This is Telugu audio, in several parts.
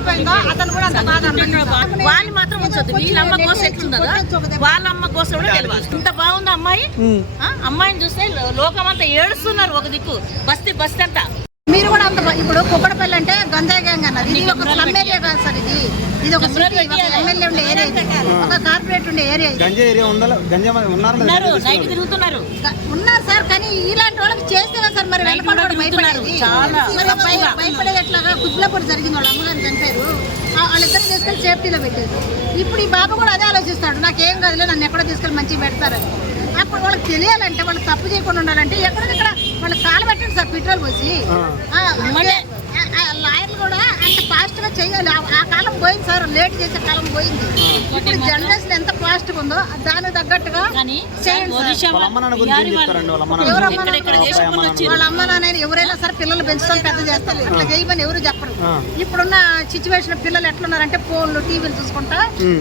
చనిపోయిందో అతను కూడా అంత బాధ మాత్రం ఉంచొద్దు. వీళ్ళ అమ్మ కోసం ఎట్లుందో వాళ్ళ అమ్మ కోసం కూడా తెలియాలి ఇంత బాగుంది అమ్మాయి. ఆ, అమ్మాయిని చూస్తే లో- లోకమంతా ఏడుస్తున్నారు ఒక దిక్కు. బస్తీ బస్తీ అంతా. మీరు కూడా అంత ఇప్పుడు కుక్కడపల్లి అంటే గంజాయి గ్యాంగ్ అన్నది ఇది ఒక స్లమ్ ఏరియా కాదు సార్ ఇది. ఇది ఒక సిటీ ఒక ఎమ్మెల్యే ఉండే ఏరియా ఒక కార్పొరేట్ ఉండే ఏరియా గంజా ఏరియా ఉందా గంజా ఉన్నారా ఉన్నారు సార్ కానీ ఇలాంటి వాళ్ళకి చేస్తే సార్ మరి రైతు కూడా వెళ్ళకుండా భయపడేది తిరుగుతున్నారు. చాలా. మరి భయ- భయపడేది ఎట్లాగా కుద్దులపూడి జరిగింది వాళ్ళ అమ్మగారు చనిపోయారు వాళ్ళిద్దరు తీసుకెళ్ళి సేఫ్టీలో పెట్టారు ఇప్పుడు ఈ బాబు కూడా అదే ఆలోచిస్తాడు. నాకేం కదలే నన్ను ఎక్కడ తీసుకెళ్ళి మంచిగా పెడతారని. అప్పుడు వాళ్ళకి తెలియాలంటే వాళ్ళు తప్పు చేయకుండా ఉండాలంటే ఎక్కడికక్కడ వాళ్ళు కాలు పెట్టండి సార్ పెట్రోల్ పోసి. లాయర్లు కూడా అంత ఫాస్ట్గా చేయాలి. ఆ- కాలం పోయింది సార్ లేట్ చేసే కాలం పోయింది. ఇప్పుడు జనరేషన్ ఎంత ఫాస్ట్గా ఉందో దానికి తగ్గట్టుగా వాళ్ళ అమ్మ నాన్న ఎవరైనా సరే పిల్లలు పెంచుతాం పెద్ద చేస్తారు. అట్లా చేయమని ఎవరు చెప్పరు. ఇప్పుడున్న సిచ్యువేషన్ పిల్లలు ఎట్లున్నారంటే ఫోన్లు టీవీలు చూసుకుంటా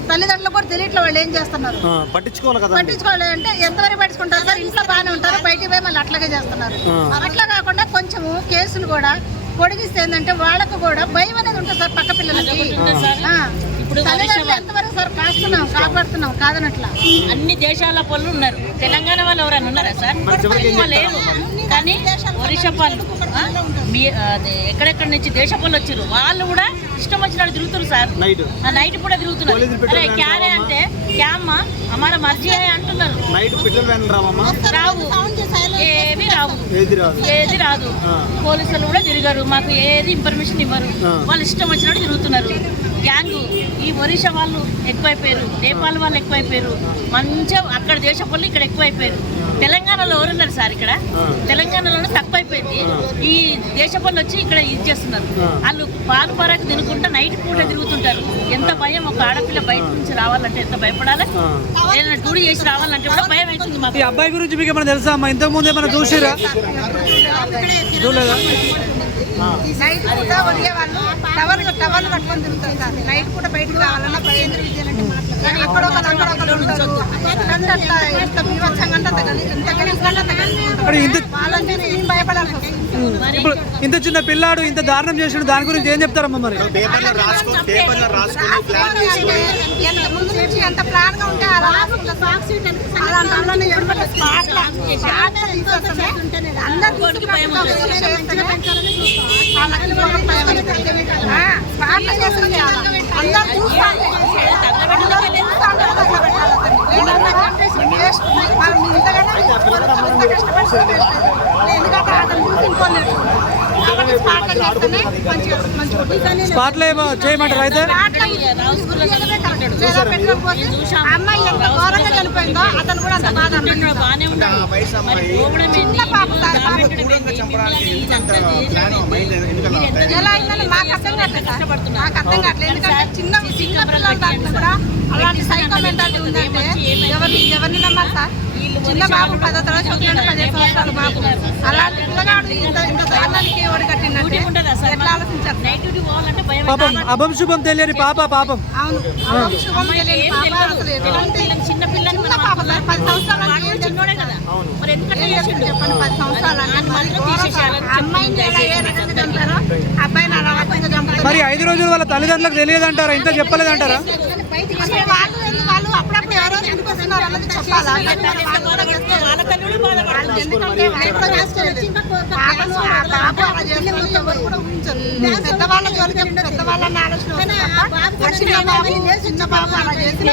తల్లిదండ్రులు కూడా తెలియట్లే వాళ్ళు ఏం చేస్తున్నారు. ఆ, పట్టించుకోవాలి కదా పట్టించుకోవాలి అంటే ఎంతవరకు పట్టించుకుంటారు సార్? ఇంట్లో బాగానే ఉంటారు బయటికి పోయి మళ్ళీ అట్లాగే చేస్తున్నారు. అట్లా కాకుండా కొంచెము కేసులు కూడా పొడిగిస్తే ఏంటంటే వాళ్ళకు కూడా భయం అనేది ఉంటుంది సార్ పక్క పిల్లలకి. ఉంటుంది సార్. ఆ. ఇప్పుడు తల్లిదండ్రులు ఎంతవరకు సార్ కాస్తున్నాం కాపాడుతున్నాం కాదనట్లా? అన్ని దేశాల పళ్ళు ఉన్నారు. తెలంగాణ వాళ్ళు ఎవరైనా ఉన్నారా సార్? లేరు కానీ ఒరిషా అదే ఎక్కడెక్కడ నుంచి దేశ పళ్ళు వచ్చారు వాళ్ళు కూడా ఇష్టం వచ్చినట్టు తిరుగుతారు సార్. నైట్ ఆ నైట్ కూడా తిరుగుతున్నారు. అరే క్యారే? అంటే క్యామ్మ అమార మర్జీ అంటున్నారు. రావు. ఏవి రావు. ఏది రాదు. ఏది. పోలీసులు కూడా తిరగరు. మాకు ఏది ఇన్ఫర్మేషన్ ఇవ్వరు. వాళ్ళు ఇష్టం వచ్చినట్టు తిరుగుతున్నారు. గ్యాంగ్ ఈ ఒరిషా వాళ్ళు ఎక్కువైపోయారు. నేపాల్ వాళ్ళు ఎక్కువైపోయారు. మంచిగా అక్కడ దేశ వాళ్ళు ఇక్కడ ఎక్కువైపోయారు. తెలంగాణలో ఎవరున్నారు సార్ ఇక్కడ. తెలంగాణలోనే తక్కువైపోయింది. ఈ దేశ వాళ్ళు వచ్చి ఇక్కడ ఇది చేస్తున్నారు. వాళ్ళు పాలు పరాకు తినుకుంటా నైట్ పూట తిరుగుతుంటారు. ఎంత భయం ఒక ఆడపిల్ల బయట నుంచి రావాలంటే ఎంత భయపడాలి. ఏదైనా డ్యూటీ చేసి రావాలంటే కూడా భయం అవుతుంది మాకు. ఈ అబ్బాయి గురించి మీకు ఏమైనా తెలుసా అమ్మా? ఇంతకు ముందు ఏమైనా చూసిరా? చూడలేదా నైట్ పూట వాళ్ళు టవర్ టవర్ పట్టుకొని తిరుగుతారు సార్. నైట్ పూట బయటకు రావాలన్నా భయం. అక్కడ ఒకరు ఉంటారు. ఇప్పుడు ఇంత చిన్న పిల్లాడు ఇంత దారుణం చేసిన దాని గురించి ఏం చెప్తారమ్మా మరి? అందరూ మీరు ఇంతకన్నా ఇంత కష్టపడి ఎందుకంటే అతను చూసి స్పాట్లో ఏమో చేయమంటారు అయితే? అమ్మాయి ఎంత ఘోరంగా చనిపోయిందో అతను కూడా అంత బాధ పాప ఎలా అయిందని మాకు అర్థం కావట్లేదు మాకు అర్థం కావట్లేదు ఎందుకంటే చిన్న చిన్న పిల్లల దాంట్లో కూడా అలాంటి సైకో మెంటాలిటీ ఉందంటే ఎవరిని ఎవరిని నమ్మాలి సార్? చిన్న బాబు పదో తరగతి చదువుతున్నాడు పదిహేను సంవత్సరాల బాబు. అలాంటి పిల్లగాడు ఇంత ఇంత దారుణానికి ఎవరు సార్? ఎట్లా ఆలోచించారు? నైట్ డ్యూటీ పోవాలంటే భయం పాపం అభం శుభం తెలియని పాప పాపం. అవును. శుభం తెలియని పాప. అసలు చిన్న పిల్లలు చిన్న పాప సార్ పది సంవత్సరాల చిన్నోడే కదా. మరి ఎందుకంటే ఏం చేస్తాడు చెప్పండి పది సంవత్సరాలు అంటే నన్ను మరి మాత్రం ఘోరం తీసేసేయాలని సార్. అమ్మాయిని ఎలా ఏ రకంగా చంపారో అబ్బాయిని అలా రకంగా చంపారు మరి ఐదు రోజులు వాళ్ళ తల్లిదండ్రులకు తెలియదంటారా? ఇంత చెప్పలేదంటారా? అసలు వాళ్ళు ఎందుకు అప్పుడప్పుడు ఎవరో ఎందుకు వస్తున్నారు అన్నది చెప్పాలా ఎందుకంటే. పెద్దవాళ్ళ జోలికి పెద్దవాళ్ళని ఆలోచన చిన్న బాబు చిన్న బాబు అలా చేసిన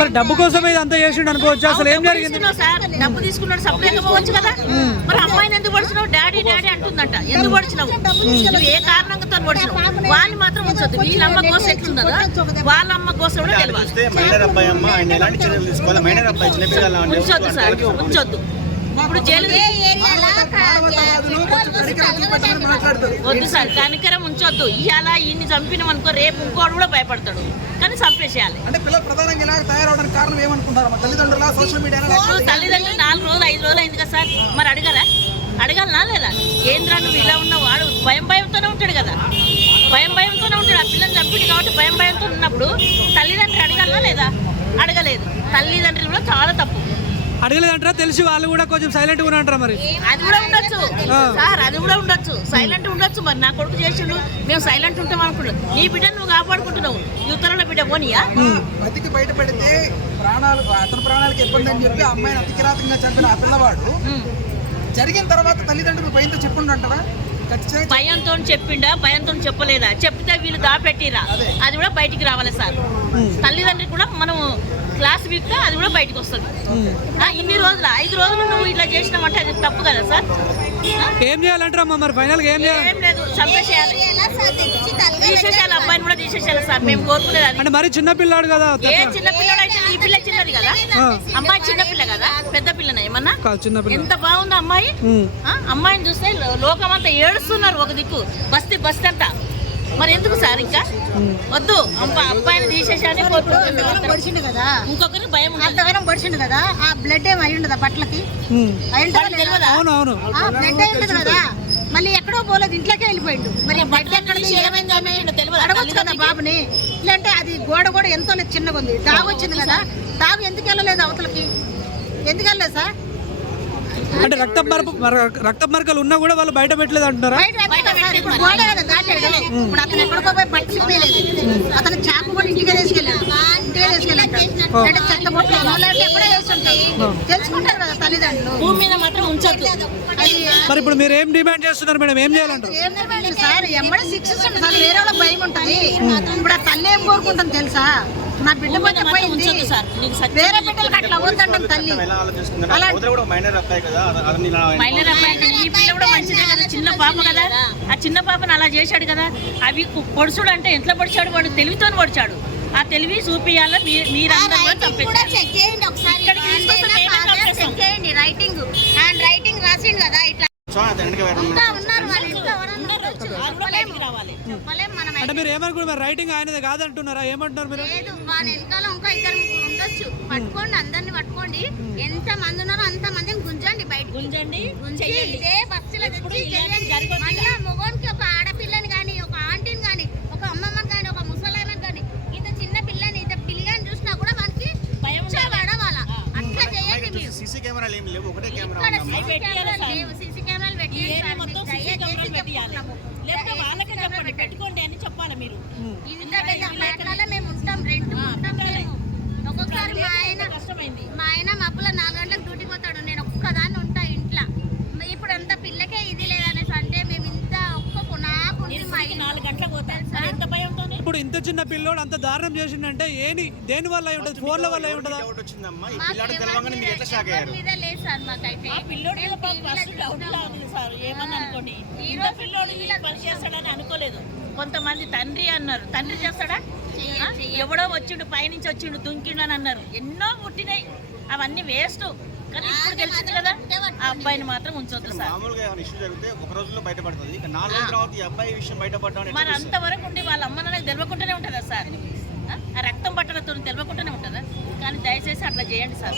మరి డబ్బు కోసం ఇది అంతా చేసిండు అనుకోవచ్చు. అసలు ఏం డబ్బు జరిగింది? డబ్బు తీసుకున్నాడు సపరేట్ పోవచ్చు కదా. మరి అమ్మాయిని ఎందుకు పడిచినావు? Daddy daddy అంటుందంట. ఎందుకు పడిచినావు? నువ్వు ఏ కారణంగా పడిచినావు? వాళ్ళని మాత్రం ఉంచొద్దు. వీళ్ళ అమ్మ కోసం ఎట్లుందో వాళ్ళ అమ్మ కోసం కూడా అంటే ఉంచొద్దు సార్. ఉంచొద్దు. ఇప్పుడు జైలు వద్దు సార్ కనికరం ఉంచొద్దు. ఇవాళ ఈయన్ని చంపినాం అనుకో రేపు ఇంకోడు కూడా భయపడతాడు. కానీ చంపేసేయాలి. అంటే పిల్లలు ప్రధానంగా ఇలా తయారవడానికి కారణం ఏమనుకుంటారు మా తల్లిదండ్రుల సోషల్ మీడియా ఇప్పుడు తల్లిదండ్రులు నాలుగు రోజులు ఐదు రోజులు అయింది కదా సార్. మరి అడగరా అడగాలనా లేదా? ఏంద్రా నువ్వు ఇలా ఉన్నావు? వాడు భయం భయంతోనే ఉంటాడు కదా. భయం భయంతోనే ఉంటాడు. ఆ పిల్లని చంపిడు కాబట్టి భయం భయంతో ఉన్నప్పుడు తల్లిదండ్రులు అడగాలనా లేదా? అడగలేదు. తల్లిదండ్రులు కూడా చాలా తప్పు. అడగలేదంటారా? తెలిసి వాళ్ళు కూడా కొంచెం సైలెంట్గా అంటారా మరి? అది కూడా ఉండొచ్చు. సార్ అది కూడా ఉండొచ్చు. సైలెంట్ ఉండొచ్చు మరి. నా కొడుకు చేసిండు మేము సైలెంట్ ఉంటాం అనుకుంటున్నాం. నీ బిడ్డ నువ్వు కాపాడుకుంటున్నావు. యువతల బిడ్డ పోనీయా? బతికి బయట పెడితే ప్రాణాలు అతని ప్రాణాలకు ఇబ్బంది అని చెప్పి అమ్మాయిని అతికిరాతంగా చంపిన ఆ పిల్లవాడు జరిగిన తర్వాత తల్లిదండ్రులు భయంతో చెప్పుండంటారా? ఖచ్చితంగా భయంతో చెప్పిండా? భయంతో చెప్పలేదా? చెప్తే వీళ్ళు దాపెట్టిరా? అది. కూడా బయటికి రావాలి సార్. తల్లిదండ్రులు కూడా మనం క్లాస్ వీక్తే అది కూడా బయటికి వస్తుంది. ఆ, ఇన్ని రోజులు? ఐదు రోజులు నువ్వు ఇట్లా చేసినామంటే అది తప్పు కదా సార్? ఏం చేయాలంటారా మరి? ఫైనల్ ఏం లేదు తీసేసేయాలి అబ్బాయిని కూడా తీసేసేయాలి సార్. మేము కోరుకునేది అంటే మరి చిన్న పిల్లాడు కదా ఏ చిన్న పిల్లడు అయితే ఈ పిల్ల చిన్నది కదా. అమ్మాయి చిన్న పిల్ల కదా? పెద్ద పిల్లన ఏమన్నా? చిన్న పిల్ల. ఎంత బాగుంది అమ్మాయి? అమ్మాయిని చూస్తే లో- లోకమంతా ఏడుస్తున్నారు ఒక దిక్కు. బస్తీ బస్తీ అంతా మరి ఎందుకు సార్ ఇంకా? వద్దు అబ్బా అబ్బాయిని తీసేసానే మేమందరం. పొడిచిండు కదా? ఇంకొకరికి భయం ఉండదు. అంతగానం పొడిచిండు కదా? ఆ బ్లడ్ ఏమి అయి ఉండదా బట్టలకి? బ్లడ్ అయి ఉంటుంది కదా? మళ్ళీ ఎక్కడో పోలేదు ఇంట్లోకే వెళ్ళిపోయిండు. మరి బ్లడ్ ఎక్కడ ఏమైంది అన్నట్టు తెలియదా? అడగొచ్చు కదా బాబుని. ఇలాంటే అది గోడ కూడా ఎంతో లేదు, చిన్నగా ఉంది. డాగ్ వచ్చింది కదా? డాగ్ ఎందుకు వెళ్ళలేదు అవతలకి? ఎందుకు వెళ్ళలేదు సార్? అంటే రక్త మరపు రక్త మరకలు ఉన్నా కూడా వాళ్ళు బయట పెట్టలేదు అంటున్నారా. ఇప్పుడు అతను ఎక్కడికో పోయి బట్టలు ఇప్పలేదు అతను చాకు కూడా ఇంటికే తీసుకెళ్ళాడు. ఇంటికే తీసుకెళ్ళాడు. అంటే చెత్త బొట్లు అలాంటి ఎప్పుడో వేస్తుంటారు తెలుసుకుంటారు కదా తల్లిదండ్రులు. భూమి మీద మాత్రం మరి ఇప్పుడు మీరు ఏం డిమాండ్ చేస్తున్నారు మేడం? ఏం చేయాలంటారు? ఏం సార్ ఎమ్మడే శిక్షించండి సార్ వేరే వాళ్ళ భయం ఉంటది. ఇప్పుడు ఆ తల్లి ఏం కోరుకుంటుంది తెలుసా? నా బిడ్డ మాత్రం పోయింది. వేరే బిడ్డలకు అట్లా అవ్వద్దంటాం తల్లి. ఎలా ఆలోచిస్తున్నారు అలా- అవతల కూడా మైనర్ అబ్బాయి ఈ పిల్ల కూడా మంచిదే కదా చిన్న పాప కదా. ఆ చిన్న పాపను అలా చేశాడు కదా అవి పొడుచుడు అంటే ఎట్లా పొడిచాడు? వాడు తెలివితో పొడిచాడు. ఆ తెలివి చూపియాల మీరందరూ కూడా చంపేశారు. చెక్ చేయండి ఒకసారి. ఇక్కడికి తీసుకొస్తే మేమే చంపేస్తాం. చెక్ చేయండి రైటింగ్ హ్యాండ్ రైటింగ్ రాసిండు కదా ఇట్లా ఉన్నారు? అంటే మీరు ఏమనుకుంటున్నారు? రైటింగ్ ఆయనది కాదంటున్నారా? ఏమంటున్నారు మీరు? లేదు వాళ్ళ వెనకాల ఇంకా ఇద్దరు ముగ్గురు ఉండొచ్చు. పట్టుకోండి అందరిని పట్టుకోండి. ఎంత మంది ఉన్నారో అంత మందిని గుంజండి బయట గుంజండి గుంజి. ఇదే బస్సులో తెచ్చి మళ్ళా మొగోనికి ఒక ఆడపిల్లని కానీ ఒక ఆంటీని కానీ ఒక అమ్మమ్మని కానీ ఒక ముసలాయనని కానీ ఇంత చిన్న పిల్లని ఇంత పిల్లని చూసినా కూడా మనకి భయం ఉండాలి. పడవాల? అట్లా చేయండి మీరు. సీసీ కెమెరాలు ఏమి లేవు ఒకటే కెమెరా లేవు సీసీ కెమెరాలు ఈ పెట్టేయండి ఏరియా సార్. మొత్తం మీకు సీసీ దయచేసి కెమెరాలు పెట్టియాలి చెప్తున్నాము. లేకపోతే దయచేసి వాళ్ళకే కెమెరా చెప్పండి పెట్టండి. పెట్టుకోండి అని చెప్పాలి మీరు ఇంత పెద్ద ఫ్లాట్లలో మేము ఉంటాం రెంట్ ఆ, ఉంటాం పెట్టాలి. మేము ఒక్కొక్కసారి మా ఆయన కష్టమైంది మా ఆయన మబ్బుల నాలుగు గంటలకు డ్యూటీకి పోతాడు నేను ఒక్కదాన్ని ఉంటా ఇంట్లో ఇప్పుడు అంత పిల్లకే ఇది లేదనేసి అంటే మేము ఇంత ఒక్క నాకు ఉంది మా ఇరుసుకి ఇల్లు. నాలుగు గంటలకు పోతాను మరి ఎంత భయంతోనే ఇప్పుడు ఇంత చిన్న పిల్లోడు అంత దారుణం చేసిండంటే ఏని దేని వల్ల అయి ఉంటుంది? ఫోన్ల వల్ల అయి ఉంటుందా? డౌట్ వచ్చిందమ్మా? ఈ మాకు పిల్లాడు ఎవరి తెలవగానే మీరు మీద- ఎట్లా షాక్ అయ్యారు ఎవరి మీద లేదు సార్ మాకైతే. ఆ పిల్లోడు మేము పాపం టీవీలో ఫస్ట్ డౌట్ లా చూస్తాము. ఉంది సార్. ఏమని అనుకోండి? ఈ రోజు పిల్లోడు పని చేస్తాడని అనుకోలేదు. కొంతమంది తండ్రి అన్నారు. తండ్రి చేస్తాడా. ఎవడో వచ్చిండు పైనుంచి వచ్చిండు దుంకిండు అని అన్నారు. ఎన్నో పుట్టినాయి. అవన్నీ వేస్ట్. కానీ ఇప్పుడు తెలిసింది కదా ఆ అబ్బాయిని మాత్రం ఉంచొద్దు సార్. మామూలుగా ఏమైనా ఇష్యూ జరిగితే ఒక రోజులో బయటపడుతుంది. ఇక నాలుగు రోజుల తర్వాత ఈ అబ్బాయి విషయం బయటపడడం మరి అంతవరకు ఉండి వాళ్ళ అమ్మ నాన్నకి తెలియకుండానే ఉంటుందా సార్? ఆ? ఆ రక్తం బట్టలతో తెలియకుండానే ఉంటుందా? కానీ దయచేసి అట్లా చేయండి సార్.